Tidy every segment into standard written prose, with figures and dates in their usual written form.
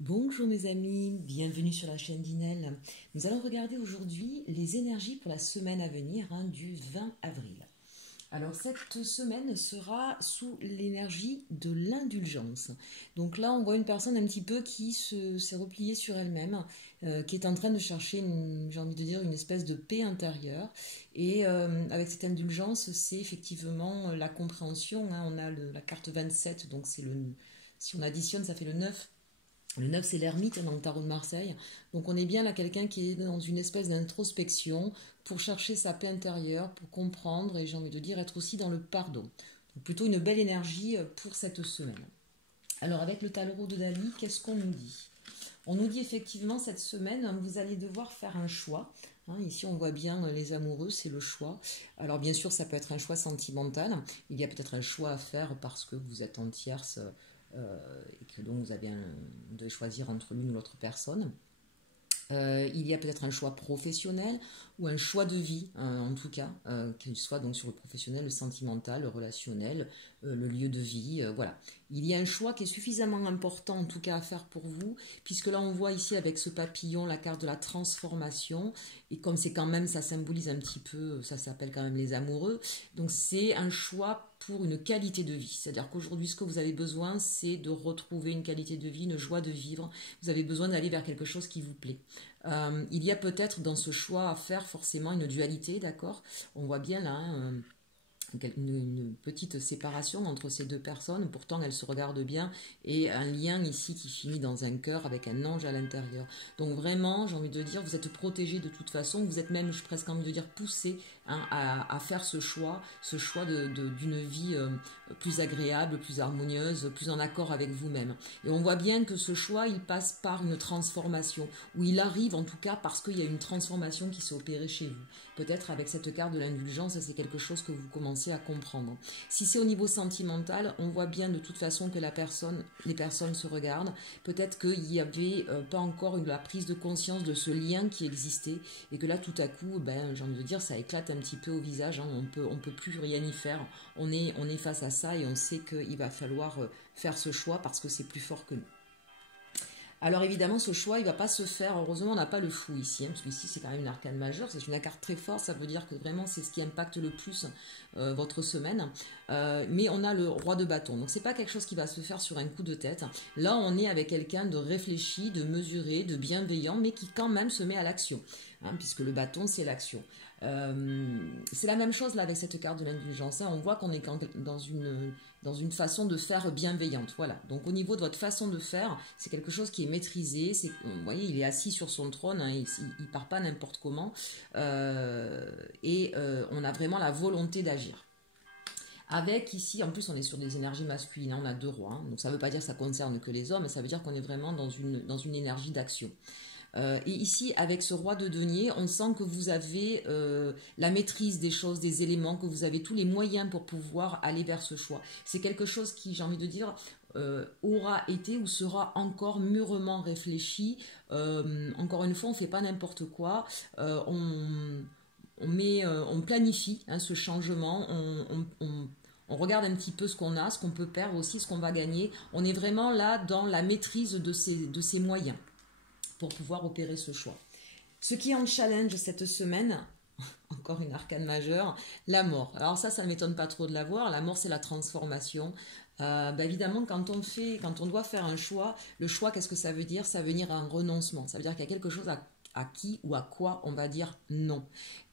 Bonjour mes amis, bienvenue sur la chaîne d'Inel. Nous allons regarder aujourd'hui les énergies pour la semaine à venir, du 20 avril. Alors cette semaine sera sous l'énergie de l'indulgence. Donc là on voit une personne un petit peu qui s'est repliée sur elle-même, qui est en train de chercher, j'ai envie de dire, une espèce de paix intérieure. Et avec cette indulgence, c'est effectivement la compréhension. On a la carte 27, donc si on additionne, ça fait le 9. Le 9, c'est l'ermite dans le tarot de Marseille. Donc on est bien là quelqu'un qui est dans une espèce d'introspection pour chercher sa paix intérieure, pour comprendre et j'ai envie de dire être aussi dans le pardon. Donc plutôt une belle énergie pour cette semaine. Alors avec le tarot de Dali, qu'est-ce qu'on nous dit? On nous dit effectivement cette semaine, vous allez devoir faire un choix. Ici on voit bien les amoureux, c'est le choix. Alors bien sûr ça peut être un choix sentimental. Il y a peut-être un choix à faire parce que vous êtes en tierce et que donc vous devez choisir entre l'une ou l'autre personne. Il y a peut-être un choix professionnel ou un choix de vie, en tout cas, qu'il soit donc sur le professionnel, le sentimental, le relationnel, le lieu de vie, voilà. Il y a un choix qui est suffisamment important, en tout cas, à faire pour vous, puisque là, on voit ici avec ce papillon la carte de la transformation, et comme c'est quand même, ça symbolise un petit peu, ça s'appelle quand même les amoureux, donc c'est un choix pour une qualité de vie. C'est-à-dire qu'aujourd'hui, ce que vous avez besoin, c'est de retrouver une qualité de vie, une joie de vivre. Vous avez besoin d'aller vers quelque chose qui vous plaît. Il y a peut-être dans ce choix à faire forcément une dualité, d'accord? On voit bien là une petite séparation entre ces deux personnes, pourtant elles se regardent bien, et un lien ici qui finit dans un cœur avec un ange à l'intérieur. Donc vraiment, j'ai envie de dire, vous êtes protégés de toute façon, vous êtes même, j'ai presque envie de dire, poussés à faire ce choix d'une vie plus agréable, plus harmonieuse, plus en accord avec vous-même. Et on voit bien que ce choix, il passe par une transformation, ou il arrive en tout cas parce qu'il y a une transformation qui s'est opérée chez vous. Peut-être avec cette carte de l'indulgence, c'est quelque chose que vous commencez à comprendre. Si c'est au niveau sentimental, on voit bien de toute façon que les personnes se regardent. Peut-être qu'il n'y avait pas encore la prise de conscience de ce lien qui existait et que là, tout à coup, j'ai envie de dire, ça éclate un petit peu au visage. On peut plus rien y faire. On est face à ça et on sait qu'il va falloir faire ce choix parce que c'est plus fort que nous. Alors évidemment, ce choix, il ne va pas se faire. Heureusement, on n'a pas le fou ici, parce qu'ici, c'est quand même une arcane majeure. C'est une carte très forte. Ça veut dire que vraiment, c'est ce qui impacte le plus votre semaine. Mais on a le roi de bâton. Donc, c'est pas quelque chose qui va se faire sur un coup de tête. Là, on est avec quelqu'un de réfléchi, de mesuré, de bienveillant, mais qui quand même se met à l'action. Puisque le bâton, c'est l'action. C'est la même chose là avec cette carte de l'indulgence. On voit qu'on est dans une façon de faire bienveillante. Voilà. Donc au niveau de votre façon de faire, c'est quelque chose qui est maîtrisé. Vous voyez, il est assis sur son trône, il ne part pas n'importe comment. On a vraiment la volonté d'agir. Avec ici, en plus on est sur des énergies masculines, on a deux rois. Donc ça ne veut pas dire que ça concerne que les hommes, mais ça veut dire qu'on est vraiment dans une énergie d'action. Et ici, avec ce roi de denier, on sent que vous avez la maîtrise des choses, des éléments, que vous avez tous les moyens pour pouvoir aller vers ce choix. C'est quelque chose qui, j'ai envie de dire, aura été ou sera encore mûrement réfléchi. Encore une fois, on ne fait pas n'importe quoi. On planifie ce changement. On regarde un petit peu ce qu'on a, ce qu'on peut perdre aussi, ce qu'on va gagner. On est vraiment là dans la maîtrise de ces moyens pour pouvoir opérer ce choix. Ce qui est en challenge cette semaine, encore une arcane majeure, la mort. Alors ça ne m'étonne pas trop de la voir. La mort, c'est la transformation. Évidemment, quand on doit faire un choix, le choix, qu'est-ce que ça veut dire? Ça veut dire un renoncement. Ça veut dire qu'il y a quelque chose à qui ou à quoi on va dire non.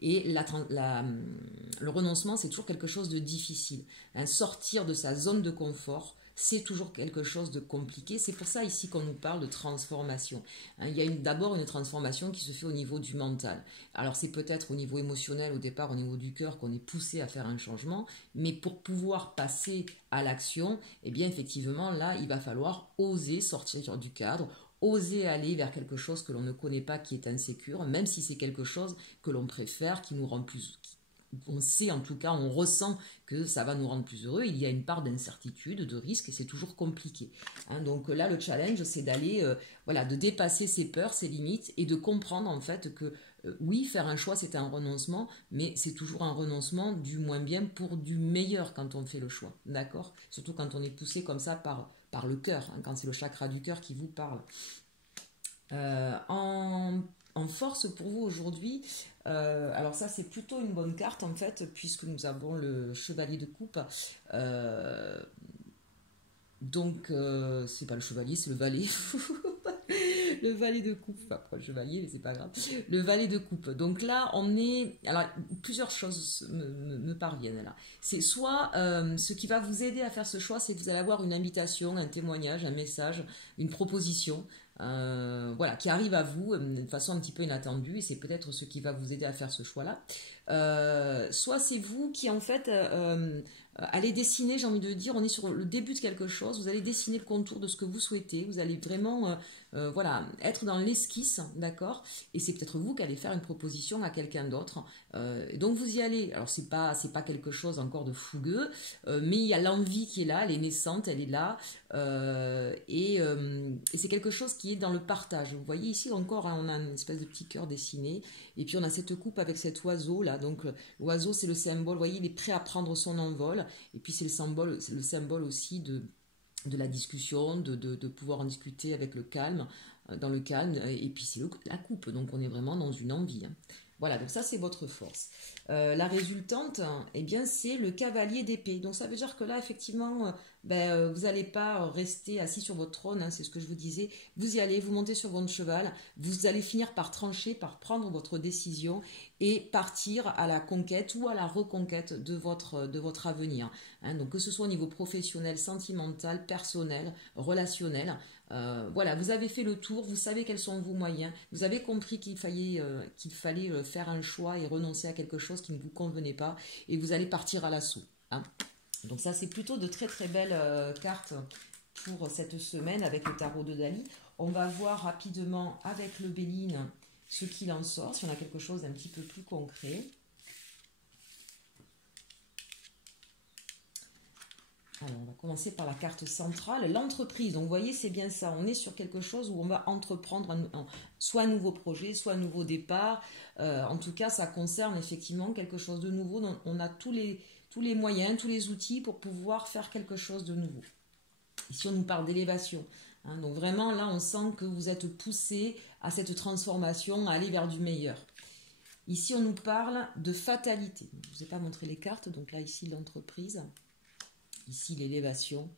Et le renoncement, c'est toujours quelque chose de difficile. Sortir de sa zone de confort, c'est toujours quelque chose de compliqué. C'est pour ça ici qu'on nous parle de transformation. Il y a d'abord une transformation qui se fait au niveau du mental. Alors c'est peut-être au niveau émotionnel, au départ au niveau du cœur, qu'on est poussé à faire un changement, mais pour pouvoir passer à l'action, eh bien effectivement là, il va falloir oser sortir du cadre, oser aller vers quelque chose que l'on ne connaît pas, qui est insécure, même si c'est quelque chose que l'on préfère, qui nous rend plus... On sait en tout cas, on ressent que ça va nous rendre plus heureux. Il y a une part d'incertitude, de risque, et c'est toujours compliqué. Donc là, le challenge, c'est d'aller, de dépasser ses peurs, ses limites, et de comprendre en fait que oui, faire un choix, c'est un renoncement, mais c'est toujours un renoncement du moins bien pour du meilleur quand on fait le choix, d'accord? Surtout quand on est poussé comme ça par le cœur, hein, quand c'est le chakra du cœur qui vous parle. En force pour vous aujourd'hui, alors ça c'est plutôt une bonne carte en fait, puisque nous avons le chevalier de coupe. Donc c'est pas le chevalier, c'est le valet. Le valet de coupe, enfin pas le chevalier, mais c'est pas grave. Le valet de coupe. Donc là, on est. Alors, plusieurs choses me parviennent là. C'est soit ce qui va vous aider à faire ce choix, c'est que vous allez avoir une invitation, un témoignage, un message, une proposition. Voilà, qui arrive à vous de façon un petit peu inattendue, et c'est peut-être ce qui va vous aider à faire ce choix-là. Soit c'est vous qui en fait allez dessiner, j'ai envie de dire, on est sur le début de quelque chose, vous allez dessiner le contour de ce que vous souhaitez, vous allez vraiment voilà, être dans l'esquisse, d'accord, et c'est peut-être vous qui allez faire une proposition à quelqu'un d'autre, donc vous y allez. Alors c'est pas quelque chose encore de fougueux, mais il y a l'envie qui est là, elle est naissante, elle est là, et c'est quelque chose qui est dans le partage. Vous voyez ici encore, hein, on a une espèce de petit cœur dessiné, et puis on a cette coupe avec cet oiseau là, donc l'oiseau c'est le symbole, vous voyez, il est prêt à prendre son envol, et puis c'est le symbole aussi de la discussion, de pouvoir en discuter avec le calme, dans le calme, et puis c'est la coupe, donc on est vraiment dans une envie, hein. Voilà, donc ça c'est votre force. La résultante, eh bien c'est le cavalier d'épée. Donc ça veut dire que là effectivement, vous n'allez pas rester assis sur votre trône, hein, c'est ce que je vous disais. Vous y allez, vous montez sur votre cheval, vous allez finir par trancher, par prendre votre décision et partir à la conquête ou à la reconquête de votre avenir, hein. Donc que ce soit au niveau professionnel, sentimental, personnel, relationnel. Voilà, vous avez fait le tour, vous savez quels sont vos moyens, vous avez compris qu'il fallait faire un choix et renoncer à quelque chose qui ne vous convenait pas, et vous allez partir à l'assaut, hein. Donc ça c'est plutôt de très très belles cartes pour cette semaine avec le tarot de Dali. On va voir rapidement avec le Béline ce qu'il en sort, si on a quelque chose d'un petit peu plus concret. Alors, on va commencer par la carte centrale, l'entreprise. Donc, vous voyez, c'est bien ça. On est sur quelque chose où on va entreprendre soit un nouveau projet, soit un nouveau départ. En tout cas, ça concerne effectivement quelque chose de nouveau. Donc, on a tous les moyens, tous les outils pour pouvoir faire quelque chose de nouveau. Ici, on nous parle d'élévation, hein. Donc, vraiment, là, on sent que vous êtes poussé à cette transformation, à aller vers du meilleur. Ici, on nous parle de fatalité. Je ne vous ai pas montré les cartes. Donc là, ici, l'entreprise. Ici, l'élévation.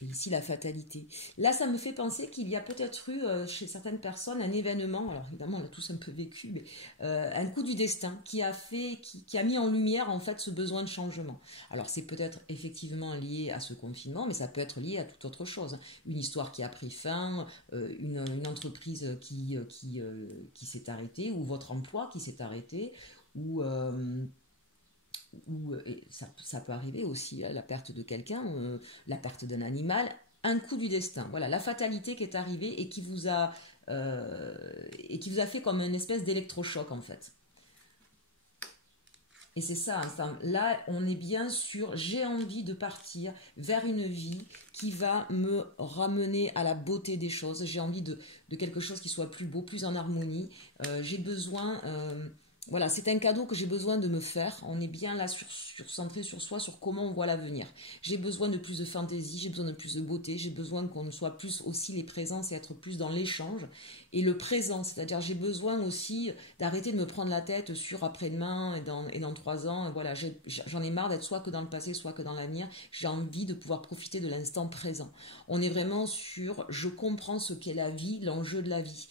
Et ici, la fatalité. Là, ça me fait penser qu'il y a peut-être eu chez certaines personnes un événement, alors évidemment, on a tous un peu vécu, mais un coup du destin qui a mis en lumière en fait ce besoin de changement. Alors, c'est peut-être effectivement lié à ce confinement, mais ça peut être lié à toute autre chose. Une histoire qui a pris fin, une entreprise qui s'est arrêtée, ou votre emploi qui s'est arrêté, ou ça peut arriver aussi, la perte de quelqu'un, la perte d'un animal, un coup du destin. Voilà, la fatalité qui est arrivée et qui vous a fait comme une espèce d'électrochoc en fait. Et c'est ça, là on est bien sûr, j'ai envie de partir vers une vie qui va me ramener à la beauté des choses, j'ai envie de quelque chose qui soit plus beau, plus en harmonie, j'ai besoin... Voilà, c'est un cadeau que j'ai besoin de me faire. On est bien là centré sur soi, sur comment on voit l'avenir. J'ai besoin de plus de fantaisie, j'ai besoin de plus de beauté, j'ai besoin qu'on soit plus aussi les présences et être plus dans l'échange. Et le présent, c'est-à-dire j'ai besoin aussi d'arrêter de me prendre la tête sur après-demain et dans 3 ans. Voilà, j'en ai marre d'être soit que dans le passé, soit que dans l'avenir. J'ai envie de pouvoir profiter de l'instant présent. On est vraiment sur je comprends ce qu'est la vie, l'enjeu de la vie.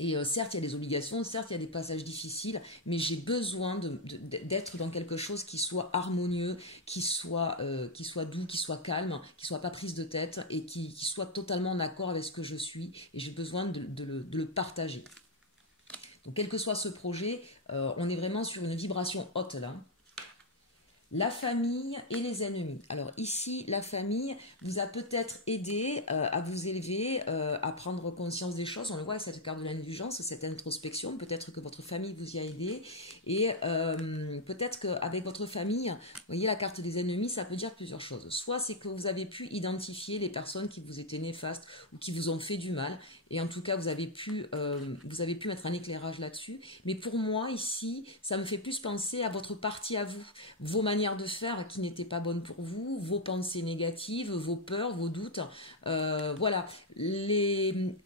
Et certes, il y a des obligations, certes, il y a des passages difficiles, mais j'ai besoin d'être dans quelque chose qui soit harmonieux, qui soit doux, qui soit calme, qui soit pas prise de tête et qui soit totalement en accord avec ce que je suis. Et j'ai besoin de le partager. Donc, quel que soit ce projet, on est vraiment sur une vibration haute là. La famille et les ennemis. Alors ici, la famille vous a peut-être aidé à vous élever, à prendre conscience des choses. On le voit, cette carte de l'indulgence, cette introspection. Peut-être que votre famille vous y a aidé. Et peut-être qu'avec votre famille, vous voyez la carte des ennemis, ça peut dire plusieurs choses. Soit c'est que vous avez pu identifier les personnes qui vous étaient néfastes ou qui vous ont fait du mal. et en tout cas vous avez pu mettre un éclairage là-dessus. Mais pour moi ici, ça me fait plus penser à votre partie à vous, vos manières de faire qui n'étaient pas bonnes pour vous, vos pensées négatives, vos peurs, vos doutes. Voilà,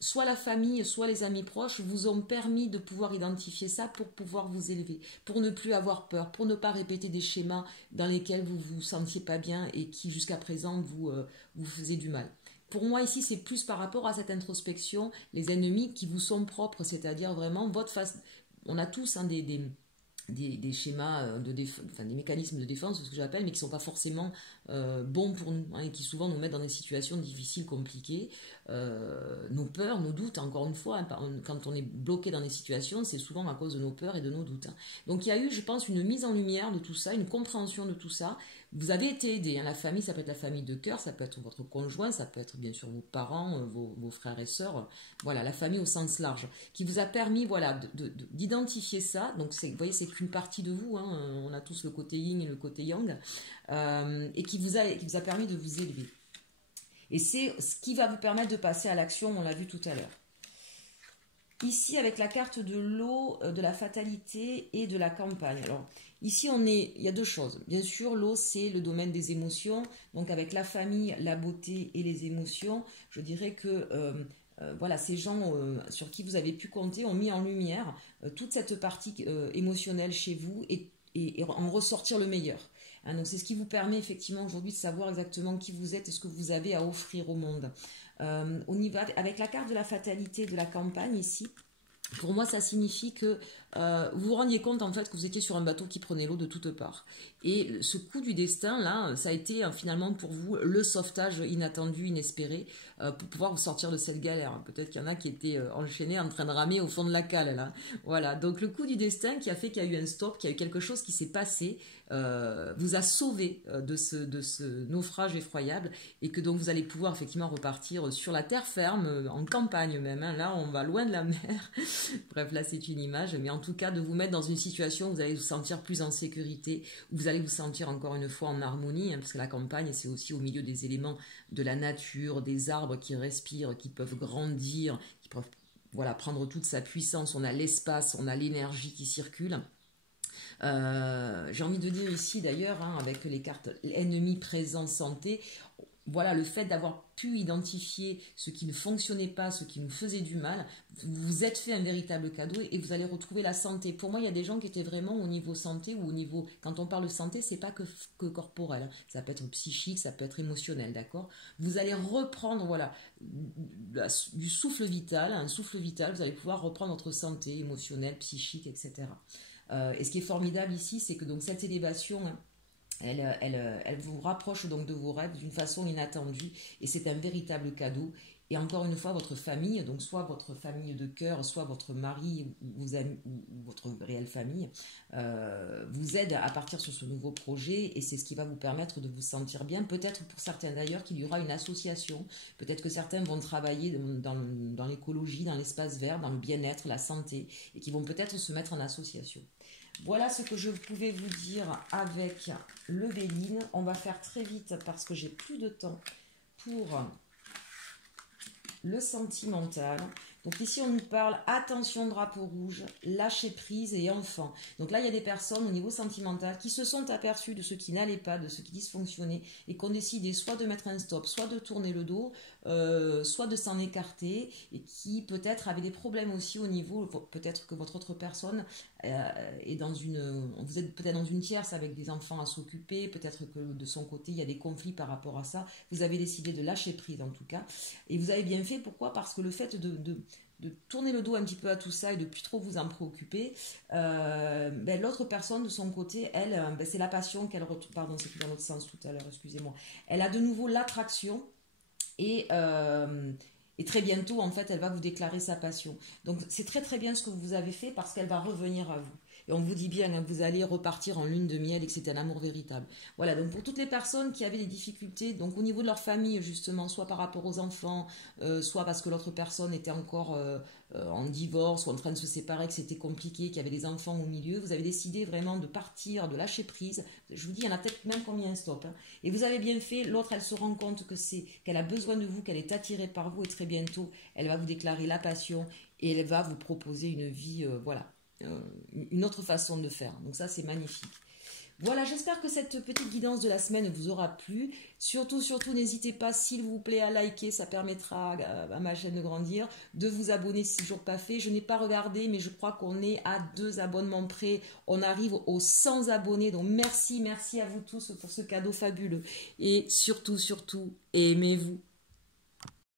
soit la famille, soit les amis proches vous ont permis de pouvoir identifier ça pour pouvoir vous élever, pour ne plus avoir peur, pour ne pas répéter des schémas dans lesquels vous vous sentiez pas bien et qui jusqu'à présent vous faisaient du mal. Pour moi ici c'est plus par rapport à cette introspection, les ennemis qui vous sont propres, c'est-à-dire vraiment votre face. On a tous des schémas, enfin, des mécanismes de défense, ce que j'appelle, mais qui ne sont pas forcément bons pour nous, hein, et qui souvent nous mettent dans des situations difficiles, compliquées. Nos peurs, nos doutes, encore une fois, hein, quand on est bloqué dans des situations, c'est souvent à cause de nos peurs et de nos doutes. Hein. Donc il y a eu, je pense, une mise en lumière de tout ça, une compréhension de tout ça. Vous avez été aidé, hein. La famille, ça peut être la famille de cœur, ça peut être votre conjoint, ça peut être bien sûr vos parents, vos frères et sœurs, voilà, la famille au sens large, qui vous a permis, voilà, d'identifier ça. Donc vous voyez, c'est qu'une partie de vous, hein. On a tous le côté yin et le côté yang, et qui vous a permis de vous élever. Et c'est ce qui va vous permettre de passer à l'action, on l'a vu tout à l'heure. Ici, avec la carte de l'eau, de la fatalité et de la campagne. Alors, ici, il y a deux choses. Bien sûr, l'eau, c'est le domaine des émotions. Donc, avec la famille, la beauté et les émotions, je dirais que voilà, ces gens sur qui vous avez pu compter ont mis en lumière toute cette partie émotionnelle chez vous et en ressortir le meilleur. Hein, donc, c'est ce qui vous permet effectivement aujourd'hui de savoir exactement qui vous êtes et ce que vous avez à offrir au monde. Avec la carte de la fatalité de la campagne ici, pour moi ça signifie que vous vous rendiez compte en fait que vous étiez sur un bateau qui prenait l'eau de toutes parts. Et ce coup du destin là, ça a été finalement pour vous le sauvetage inattendu, inespéré, pour pouvoir vous sortir de cette galère. Peut-être qu'il y en a qui étaient enchaînés en train de ramer au fond de la cale là. Voilà, donc le coup du destin qui a fait qu'il y a eu un stop, qu'il y a eu quelque chose qui s'est passé, vous a sauvé de ce naufrage effroyable, et que donc vous allez pouvoir effectivement repartir sur la terre ferme, en campagne même, hein. Là on va loin de la mer. Bref, là c'est une image, mais en tout cas de vous mettre dans une situation où vous allez vous sentir plus en sécurité, où vous allez vous sentir encore une fois en harmonie, hein, parce que la campagne c'est aussi au milieu des éléments de la nature, des arbres qui respirent, qui peuvent grandir, qui peuvent voilà, prendre toute sa puissance. On a l'espace, on a l'énergie qui circule. J'ai envie de dire ici d'ailleurs, hein, avec les cartes ennemis, présent, santé, voilà, le fait d'avoir pu identifier ce qui ne fonctionnait pas, ce qui nous faisait du mal, vous vous êtes fait un véritable cadeau et vous allez retrouver la santé. Pour moi, il y a des gens qui étaient vraiment au niveau santé, ou au niveau, quand on parle de santé, c'est pas que corporel, hein. Ça peut être psychique, ça peut être émotionnel, d'accord? Vous allez reprendre, voilà, du souffle vital, un souffle vital, vous allez pouvoir reprendre votre santé émotionnelle, psychique, etc. Et ce qui est formidable ici, c'est que donc cette élévation, hein, elle vous rapproche donc de vos rêves d'une façon inattendue, et c'est un véritable cadeau. Et encore une fois, votre famille, donc soit votre famille de cœur, soit votre mari ou vos amis, ou votre réelle famille, vous aide à partir sur ce nouveau projet, et c'est ce qui va vous permettre de vous sentir bien. Peut-être pour certains d'ailleurs qu'il y aura une association, peut-être que certains vont travailler dans l'écologie, dans l'espace vert, dans le bien-être, la santé, et qui vont peut-être se mettre en association. Voilà ce que je pouvais vous dire avec le Béline. On va faire très vite parce que j'ai plus de temps pour le sentimental. Donc ici on nous parle attention, drapeau rouge, lâcher prise et enfant. Donc là il y a des personnes au niveau sentimental qui se sont aperçues de ce qui n'allait pas, de ce qui dysfonctionnait, et qui ont décidé soit de mettre un stop, soit de tourner le dos, soit de s'en écarter, et qui peut-être avaient des problèmes aussi au niveau, peut-être que votre autre personne est vous êtes peut-être dans une tierce avec des enfants à s'occuper, peut-être que de son côté il y a des conflits par rapport à ça. Vous avez décidé de lâcher prise en tout cas, et vous avez bien fait. Pourquoi? Parce que le fait de tourner le dos un petit peu à tout ça et de plus trop vous en préoccuper, l'autre personne de son côté, elle, c'est la passion qu'elle retrouve. Pardon, c'est dans l'autre sens tout à l'heure, excusez-moi. Elle a de nouveau l'attraction, et très bientôt en fait elle va vous déclarer sa passion. Donc c'est très très bien ce que vous avez fait, parce qu'elle va revenir à vous. Et on vous dit bien, hein, vous allez repartir en lune de miel et que c'est un amour véritable. Voilà, donc pour toutes les personnes qui avaient des difficultés, donc au niveau de leur famille justement, soit par rapport aux enfants, soit parce que l'autre personne était encore en divorce ou en train de se séparer, que c'était compliqué, qu'il y avait des enfants au milieu, vous avez décidé vraiment de partir, de lâcher prise. Je vous dis, il y en a peut-être même qui ont mis un stop. Hein. Et vous avez bien fait, l'autre elle se rend compte qu'elle a besoin de vous, qu'elle est attirée par vous et très bientôt elle va vous déclarer la passion et elle va vous proposer une vie, une autre façon de faire. Donc ça c'est magnifique. Voilà, j'espère que cette petite guidance de la semaine vous aura plu. Surtout, n'hésitez pas, s'il vous plaît, à liker. Ça permettra à ma chaîne de grandir. De vous abonner si toujours pas fait. Je n'ai pas regardé, mais je crois qu'on est à 2 abonnements près. On arrive aux 100 abonnés. Donc, merci à vous tous pour ce cadeau fabuleux. Et surtout, aimez-vous.